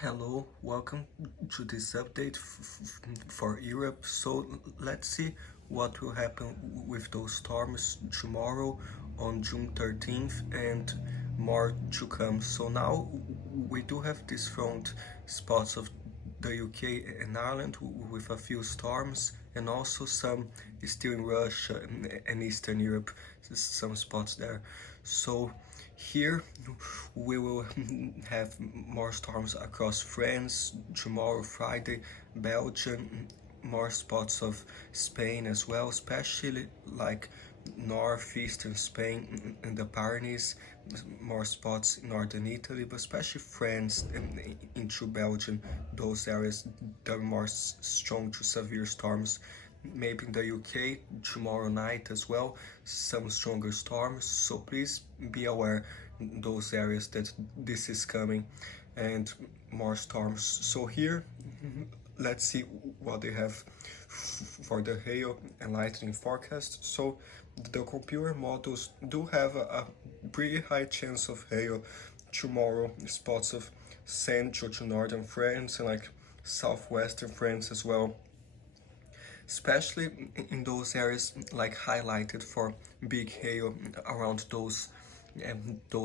Hello, welcome to this update for Europe. So let's see what will happen with those storms tomorrow on June 13th and more to come. So now we do have this front spots of the UK and Ireland with a few storms, and also some still in Russia and Eastern Europe, some spots there. So here we will have more storms across France tomorrow, Friday, Belgium, more spots of Spain as well, especially like northeastern Spain and the Pyrenees, more spots in northern Italy, but especially France and into Belgium, those areas that are more strong to severe storms. Maybe in the UK tomorrow night as well, some stronger storms, so please be aware in those areas that this is coming and more storms. So here, let's see what they have for the hail and lightning forecast. So the computer models do have a pretty high chance of hail tomorrow, spots of central to northern France and like southwestern France as well, especially in those areas like highlighted for big hail around those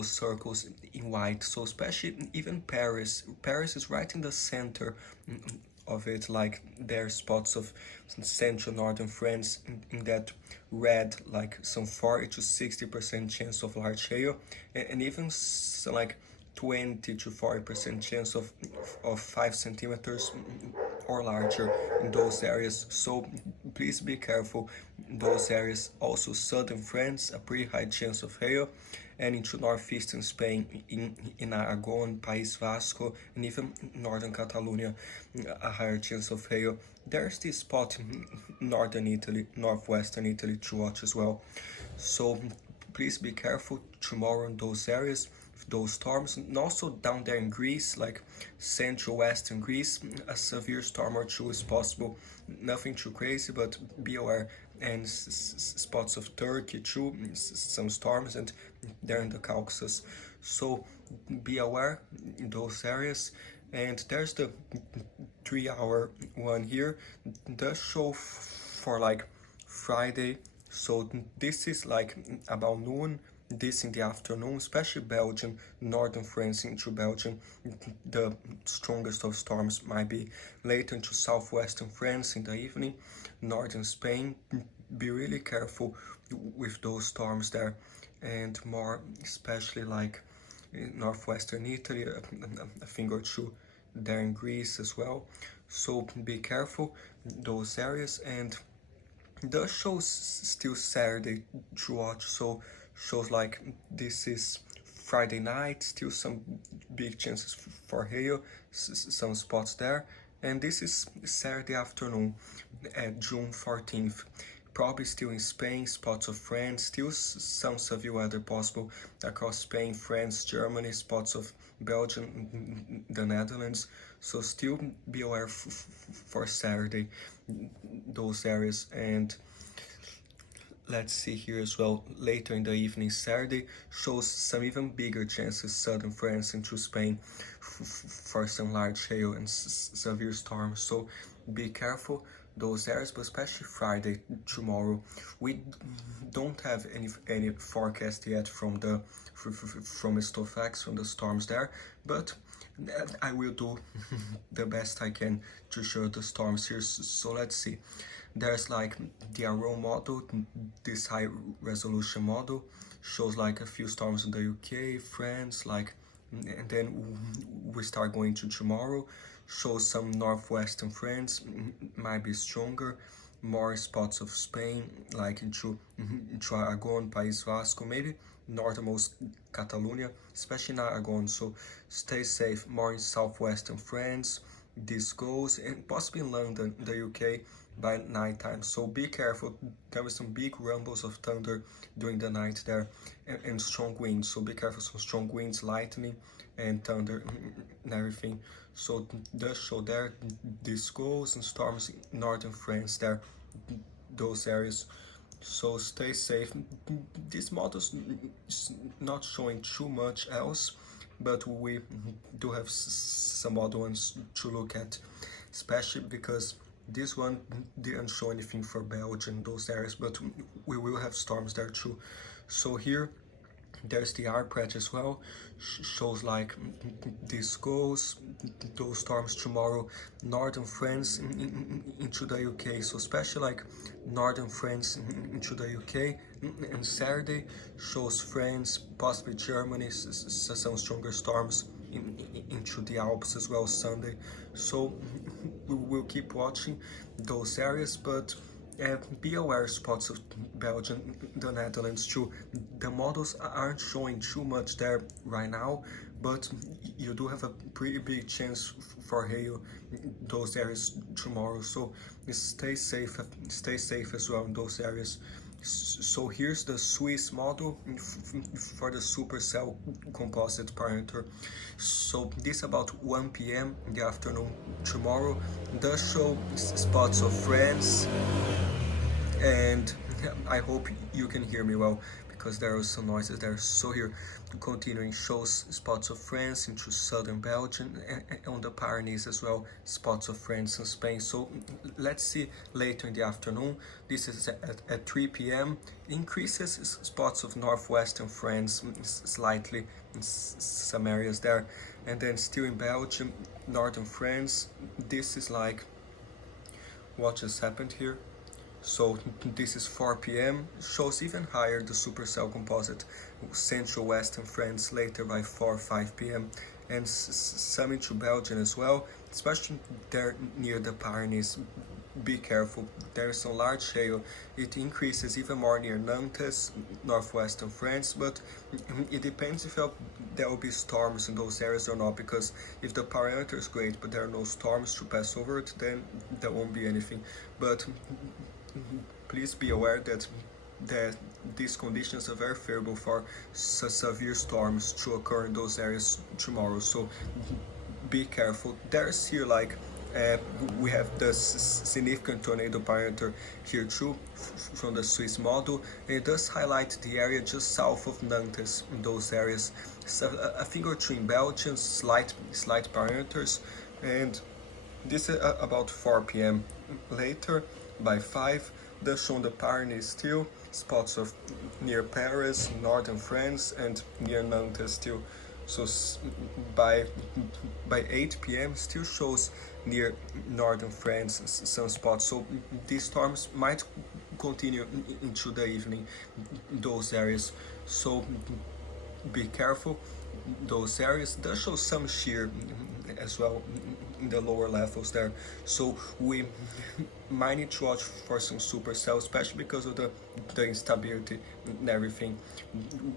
circles in white. So especially even Paris is right in the center of it, like there are spots of central northern France in that red, like some 40 to 60% chance of large hail, and even like 20 to 40% chance of 5 centimeters or larger in those areas. So please be careful in those areas. Also southern France, a pretty high chance of hail, and into northeastern Spain, in Aragon, País Vasco, and even northern Catalonia, a higher chance of hail. There's this spot in northern Italy, northwestern Italy to watch as well. So please be careful tomorrow in those areas, those storms, and also down there in Greece, like central western Greece, a severe storm or two is possible. Nothing too crazy, but be aware. And spots of Turkey too, some storms, and there in the Caucasus. So be aware in those areas. And there's the 3-hour one here, does show for like Friday. So this is like about noon, this in the afternoon, especially Belgium, northern France into Belgium. The strongest of storms might be later into southwestern France in the evening, northern Spain. Be really careful with those storms there, and more especially like in northwestern Italy, a thing or two there in Greece as well. So be careful those areas. And the shows still Saturday to watch, so shows like this is Friday night, still some big chances for hail, some spots there, and this is Saturday afternoon at June 14th. Probably still in Spain, spots of France, still some severe weather possible across Spain, France, Germany, spots of Belgium, the Netherlands. So still be aware for Saturday, those areas. And let's see here as well, later in the evening Saturday shows some even bigger chances southern France into Spain for some large hail and severe storms. So be careful those areas, but especially Friday tomorrow. We don't have any forecast yet from the from Stofax, from the storms there, but I will do the best I can to show the storms here. So let's see. There's like the Arrow model, this high resolution model, shows like a few storms in the UK, France, like, and then we start going to tomorrow, shows some northwestern France, might be stronger, more spots of Spain, like into Aragon, País Vasco, maybe northernmost Catalonia, especially in Aragon. So stay safe, more in southwestern France, this goes, and possibly in London, the UK, by night time. So be careful. There were some big rumbles of thunder during the night there, and strong winds. So be careful, some strong winds, lightning and thunder and everything. So the show there, this goes, and storms in northern France there, those areas. So stay safe. This model's not showing too much else, but we do have some other ones to look at, especially because this one didn't show anything for Belgium, those areas, but we will have storms there too. So here there's the outbreak as well, shows like this goes, those storms tomorrow, northern France into the UK, so especially like northern France into the UK, and Saturday shows France, possibly Germany, some stronger storms into the Alps as well Sunday. So we will keep watching those areas, but be aware spots of Belgium, the Netherlands too. The models aren't showing too much there right now, but you do have a pretty big chance for hail those areas tomorrow. So stay safe as well in those areas. So here's the Swiss model for the supercell composite parameter. So this about 1 p.m. in the afternoon tomorrow does show spots of France, and I hope you can hear me well because there are some noises there. So here, continuing, shows spots of France into southern Belgium, and on the Pyrenees as well, spots of France and Spain. So let's see later in the afternoon. This is at 3 p.m. Increases spots of northwestern France slightly in some areas there, and then still in Belgium, northern France. This is like what just happened here. So this is 4 p.m. shows even higher the supercell composite, central western France later by 4 or 5 p.m. and some into Belgium as well, especially there near the Pyrenees. Be careful, there is some large hail. It increases even more near Nantes, northwestern France, but it depends if there will be storms in those areas or not, because if the parameter is great but there are no storms to pass over it, then there won't be anything. But please be aware that these conditions are very favorable for severe storms to occur in those areas tomorrow. So be careful. There's here like we have the significant tornado parameter here too from the Swiss model, and it does highlight the area just south of Nantes in those areas. So a thing or two in Belgium, slight parameters, and this is about 4 p.m. later by 5. Does show the Pyrenees still, spots of near Paris, northern France, and near Nantes still. So by 8 p.m. still shows near northern France some spots. So these storms might continue into the evening in those areas. So be careful. Those areas does show some shear as well in the lower levels there. So we might need to watch for some supercell, especially because of the instability and everything.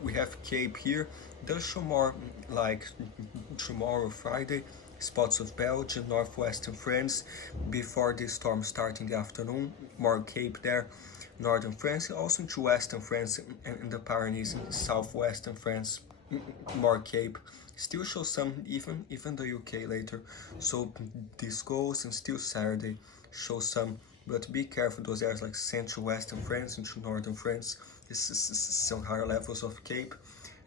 We have Cape here, does show more like tomorrow, Friday, spots of Belgium, northwestern France, before this storm start in the afternoon, more Cape there, northern France, also into western France and the Pyrenees, southwestern France, more Cape. Still show some even the UK later. So this goes, and still Saturday shows some, but be careful those areas like central western France into northern France. This is some higher levels of Cape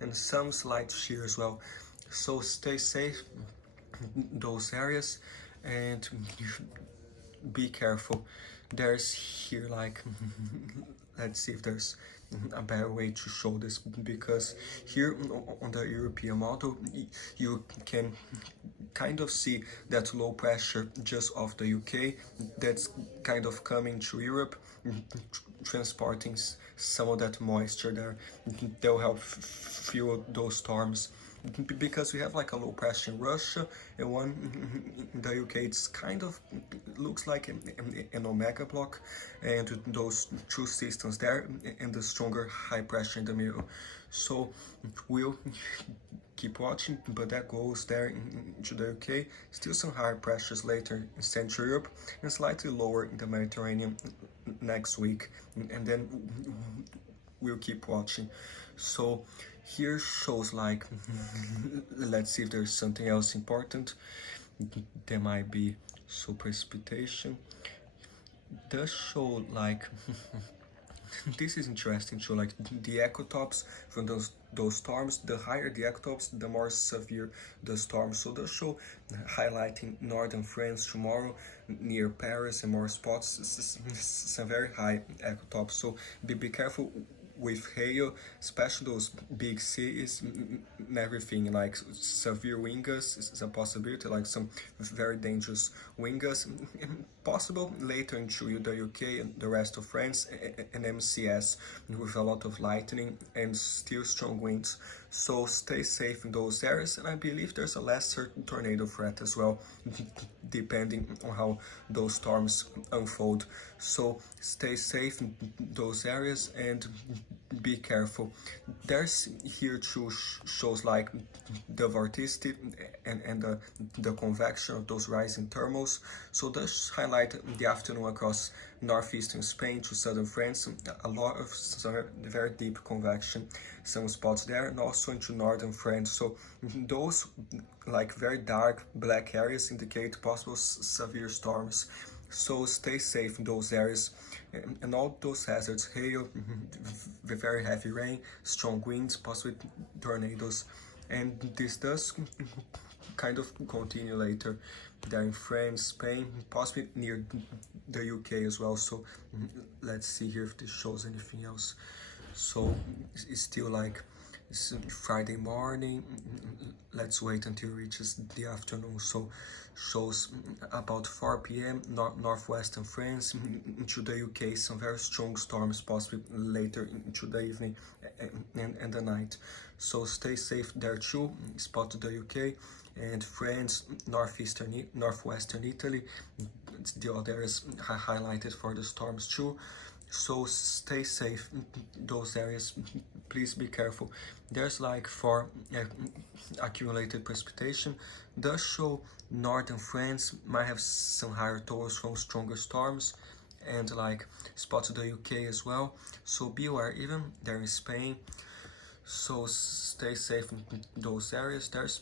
and some slight shear as well. So stay safe those areas and be careful. There's here like let's see if there's a better way to show this, because here on the European model you can kind of see that low pressure just off the UK that's kind of coming to Europe, transporting some of that moisture there. They'll help fuel those storms, because we have like a low pressure in Russia and one in the UK. It's kind of looks like an omega block, and those two systems there and the stronger high pressure in the middle. So we'll keep watching, but that goes there into the UK. Still some higher pressures later in Central Europe and slightly lower in the Mediterranean next week, and then we'll keep watching. So here shows like let's see if there's something else important. There might be some precipitation. Does show like this is interesting too, like the ecotops from those storms, the higher the ecotops, the more severe the storm. So the show highlighting northern France tomorrow near Paris and more spots, some very high ecotops. So be careful with hail, especially those big cities and everything, like severe wind gusts is a possibility, like some very dangerous wind gusts, possible later into the UK and the rest of France and MCS with a lot of lightning and still strong winds. So stay safe in those areas, and I believe there's a lesser tornado threat as well, depending on how those storms unfold. So stay safe in those areas and be careful. There's here too shows like the vorticity and the convection of those rising thermals. So this highlight the afternoon across northeastern Spain to southern France, a lot of some very deep convection, some spots there, and also into northern France. So those like very dark black areas indicate possible severe storms. So stay safe in those areas, and all those hazards: hail, very heavy rain, strong winds, possibly tornadoes, and this does kind of continue later there in France, Spain, possibly near the UK as well. So let's see here if this shows anything else. So it's still like it's Friday morning. Let's wait until it reaches the afternoon. So shows about 4 p.m. Northwestern France into the UK, some very strong storms possibly later into the evening and the night. So stay safe there too. Spot the UK and France, northwestern Italy. The other areas highlighted for the storms too. So stay safe in those areas. Please be careful. There's like for accumulated precipitation does show northern France might have some higher totals from stronger storms, and like spots of the UK as well. So be aware even there in Spain. So stay safe in those areas. There's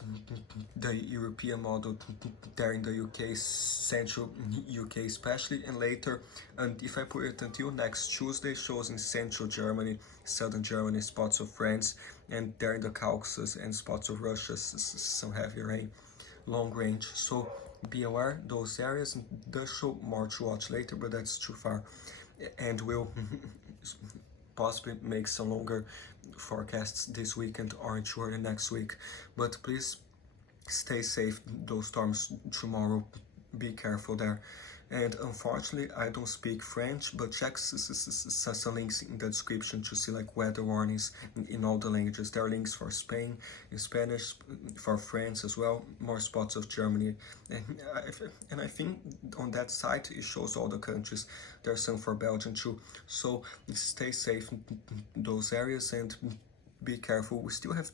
the European model there in the UK, central UK especially, and later, and if I put it until next Tuesday, shows in central Germany, southern Germany, spots of France, and there in the Caucasus and spots of Russia, some heavy rain, long range. So be aware those areas. Does show more to watch later, but that's too far, and will possibly make some longer forecasts this weekend or into early next week. But please stay safe those storms tomorrow. Be careful there. And unfortunately, I don't speak French, but check some links in the description to see like weather warnings in all the languages. There are links for Spain in Spanish, for France as well, more spots of Germany, and I think on that site it shows all the countries. There's some for Belgium too. So stay safe in those areas and be careful. We still have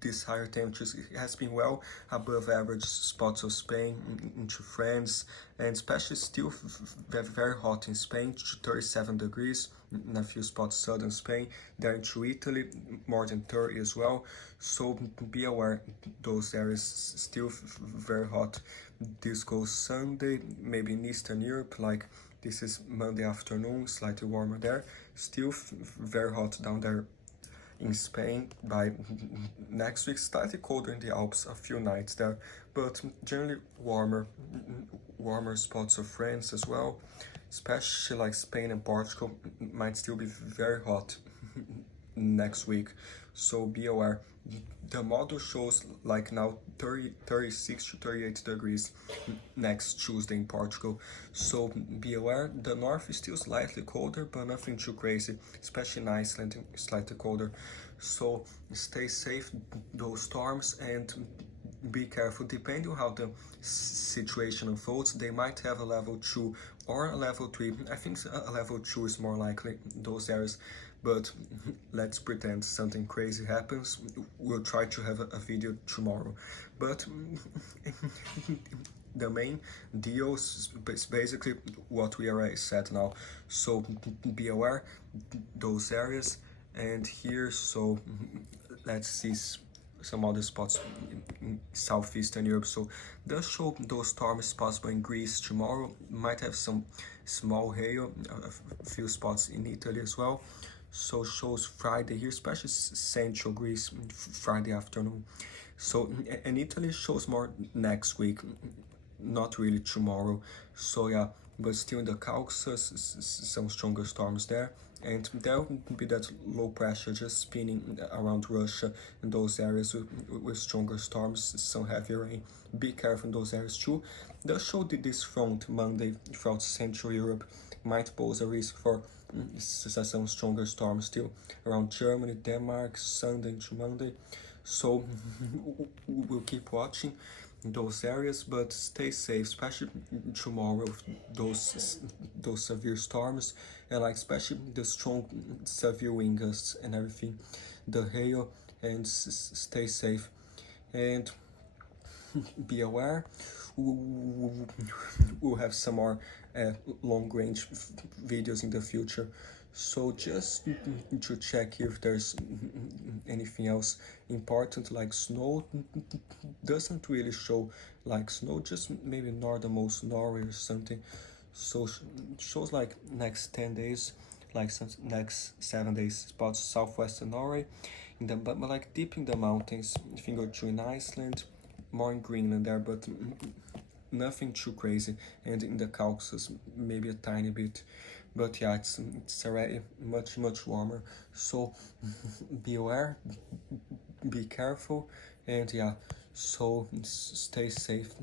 these higher temperatures. It has been well above average spots of Spain into France, and especially still very hot in Spain, 37 degrees in a few spots southern Spain, there into Italy more than 30 as well. So be aware those areas still very hot. This goes Sunday, maybe in Eastern Europe, like this is Monday afternoon, slightly warmer there, still very hot down there in Spain. By next week, slightly colder in the Alps, a few nights there, but generally warmer spots of France as well, especially like Spain and Portugal might still be very hot next week. So be aware. The model shows like now 36 to 38 degrees next Tuesday in Portugal. So be aware. The north is still slightly colder, but nothing too crazy, especially in Iceland, slightly colder. So stay safe those storms and be careful. Depending on how the situation unfolds, they might have a level 2 or a level 3. I think a level 2 is more likely in those areas, but let's pretend something crazy happens. We'll try to have a video tomorrow, but the main deal is basically what we already said now. So be aware those areas. And here, so let's see some other spots in southeastern Europe. So does show those storms possible in Greece tomorrow. Might have some small hail, a few spots in Italy as well. So shows Friday here, especially central Greece, Friday afternoon. So and Italy shows more next week, not really tomorrow. So yeah, but still in the Caucasus, some stronger storms there. And there will be that low pressure just spinning around Russia in those areas with stronger storms, some heavy rain. Be careful in those areas too. Does show that this front Monday throughout Central Europe might pose a risk for some stronger storms still around Germany, Denmark, Sunday into Monday. So we'll keep watching those areas, but stay safe, especially tomorrow with those severe storms, and like especially the strong severe wind gusts and everything, the hail, and stay safe and be aware. We'll have some more long range videos in the future, so just to check if there's anything else important. Like snow doesn't really show like snow, just maybe northernmost Norway or something. So shows like next 10 days, like some next 7 days spots southwestern Norway, in the, but like deep in the mountains, I think or two in Iceland, more in Greenland there, but nothing too crazy, and in the Caucasus maybe a tiny bit, but yeah, it's already much warmer. So be aware, be careful, and yeah, so stay safe.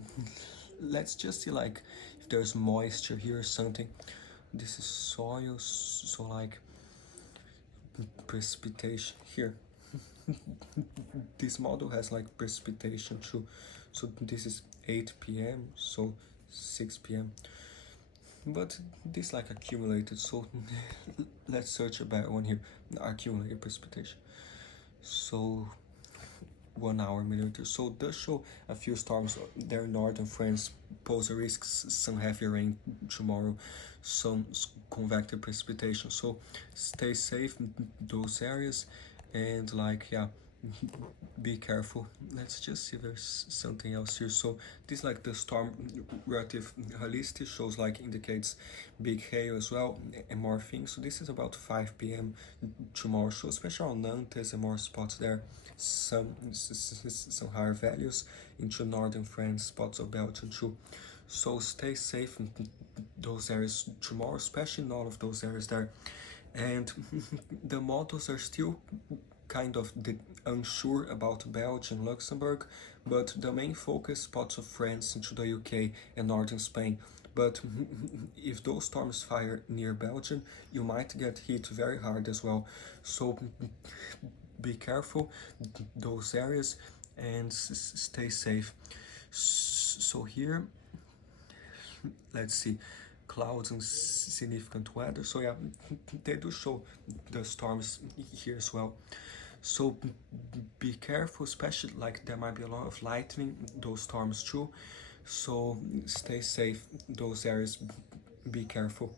Let's just see like if there's moisture here or something. This is soil, so like precipitation here. This model has like precipitation too, so this is 8 p.m. so 6 p.m. but this like accumulated, so let's search a better one here. Accumulated precipitation, so 1 hour millimeter. So does show a few storms there in northern France, pose a risk, some heavy rain tomorrow, some convective precipitation. So stay safe in those areas, and like yeah, be careful. Let's just see if there's something else here. So this like the storm relative holistic shows like indicates big hail as well and more things. So this is about 5 p.m. tomorrow, so especially on Nantes and more spots there, some higher values into northern France, spots of Belgium too. So stay safe in those areas tomorrow, especially in all of those areas there. And the models are still kind of unsure about Belgium, Luxembourg, but the main focus spots of France into the UK and northern Spain. But if those storms fire near Belgium, you might get hit very hard as well. So be careful those areas and stay safe. So here, let's see, clouds and significant weather. So yeah, they do show the storms here as well. So be careful, especially like there might be a lot of lightning, those storms too. So stay safe those areas, be careful.